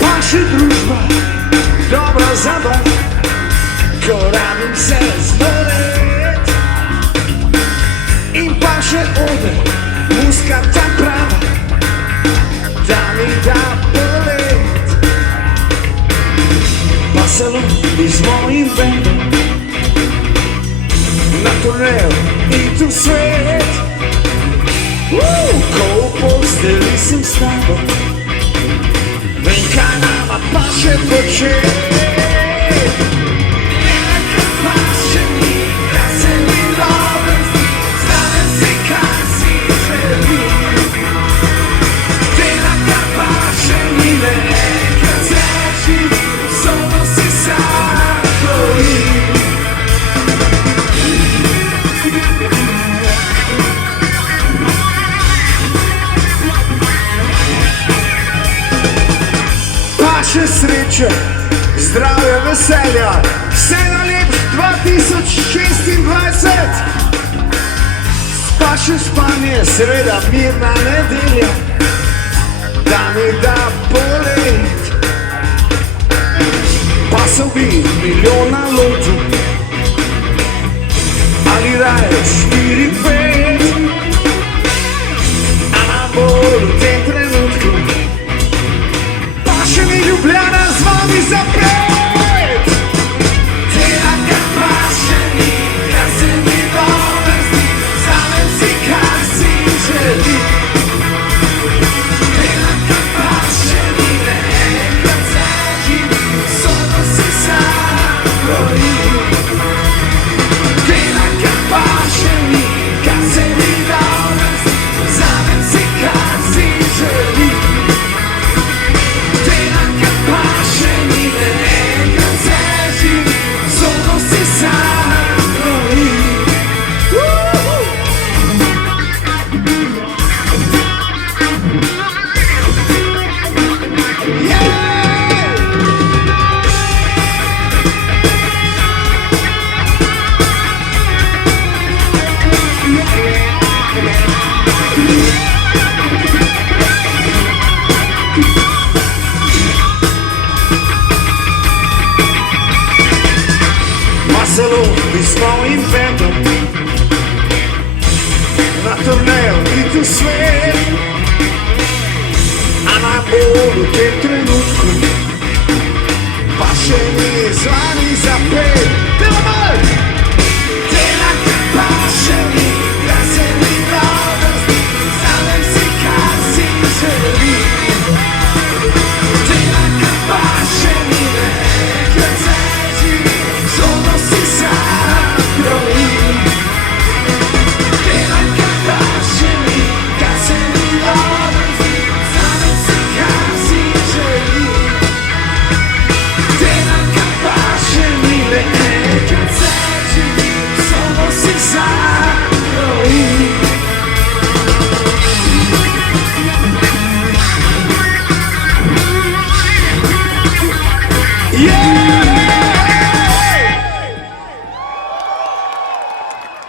Paše družba, dobra zabava, ko rabim se zvolet. In paše oder, muska ta prava, da mi da polet. Pa se lubi z mojim bendom na turneju in tu svet. Ko v posteli sem s tabo, vem kaj nama paše počet. Paše sreče, zdravja, veselja, vse najlepš 2026. Paše spanje, seveda mirna nedelja, da mi da polet. Pa se bi milijon na lotu, ali raje 4-5. A najbolj v tem trenutku paše mi Ljubljana z vami zapet. Dela ga paše mi, kar se mi dobro zdi, vzamem si kar si želim. Dela ga paše mi, ne enkrat zažim, sono si sam rojim. Dela ga paše mi, kar se mi dobro zdi, vzamem si kar si želim. Zelo bi s mojim bendom na turneju in tu svet. A najbolj v tem trenutku paše mi z vami zapet.